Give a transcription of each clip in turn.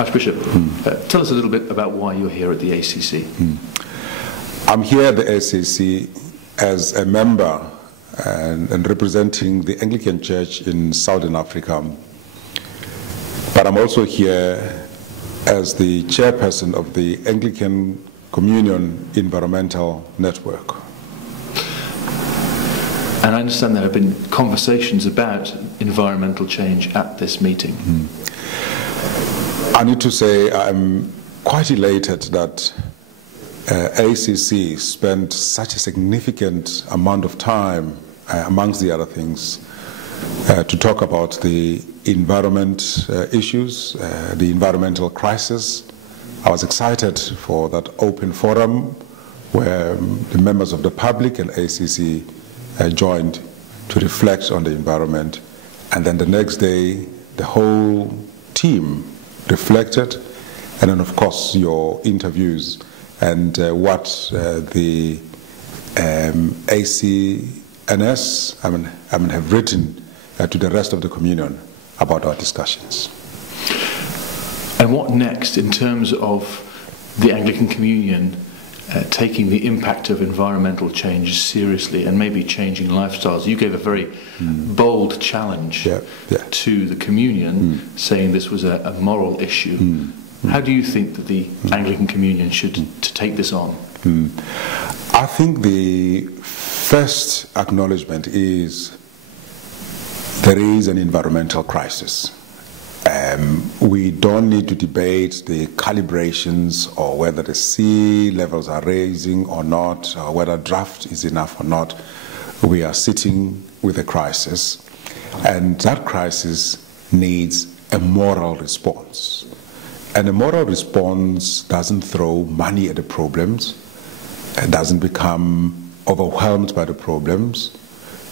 Archbishop, tell us a little bit about why you're here at the ACC. I'm here at the ACC as a member and representing the Anglican Church in Southern Africa. But I'm also here as the chairperson of the Anglican Communion Enviromental Network. And I understand there have been conversations about environmental change at this meeting. I need to say I'm quite elated that ACC spent such a significant amount of time, amongst the other things, to talk about the environment issues, the environmental crisis. I was excited for that open forum where the members of the public and ACC joined to reflect on the environment. And then the next day, the whole team reflected, and then of course your interviews and what the ACNS have written to the rest of the communion about our discussions. And what next in terms of the Anglican Communion taking the impact of environmental change seriously and maybe changing lifestyles? You gave a very bold challenge to the Communion, saying this was a moral issue. How do you think that the Anglican Communion should to take this on? I think the first acknowledgement is there is an environmental crisis. We don't need to debate the calibrations or whether the sea levels are rising or not, or whether draft is enough or not. We are sitting with a crisis, and that crisis needs a moral response. And a moral response doesn't throw money at the problems, it doesn't become overwhelmed by the problems.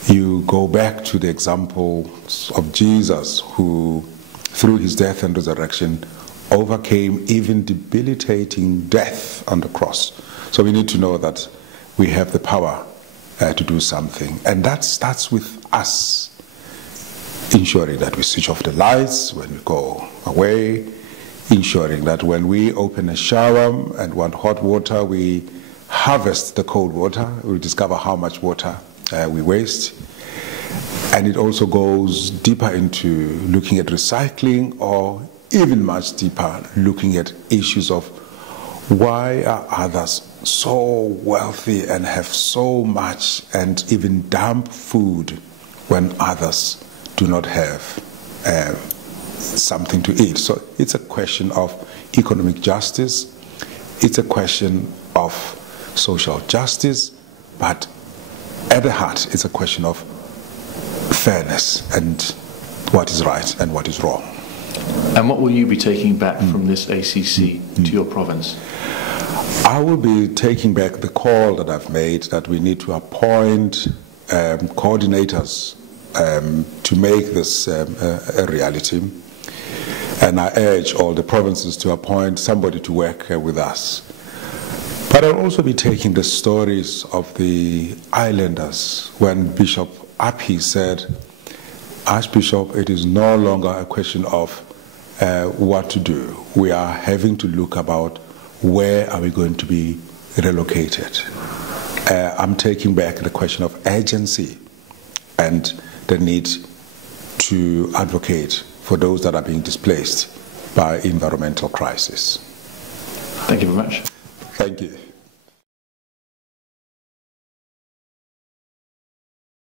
You go back to the examples of Jesus, who through his death and resurrection overcame even debilitating death on the cross. So we need to know that we have the power to do something, and that starts with us ensuring that we switch off the lights when we go away, ensuring that when we open a shower and want hot water, we harvest the cold water. We discover how much water we waste. And it also goes deeper into looking at recycling, or even much deeper, looking at issues of why are others so wealthy and have so much and even dump food when others do not have something to eat. So it's a question of economic justice, it's a question of social justice, but at the heart it's a question of fairness and what is right and what is wrong. And what will you be taking back from this ACC to your province? I will be taking back the call that I've made that we need to appoint coordinators to make this a reality. And I urge all the provinces to appoint somebody to work with us. But I'll also be taking the stories of the islanders when Bishop Abp said, Archbishop, it is no longer a question of what to do. We are having to look about where are we going to be relocated. I'm taking back the question of urgency and the need to advocate for those that are being displaced by environmental crisis. Thank you very much. Thank you.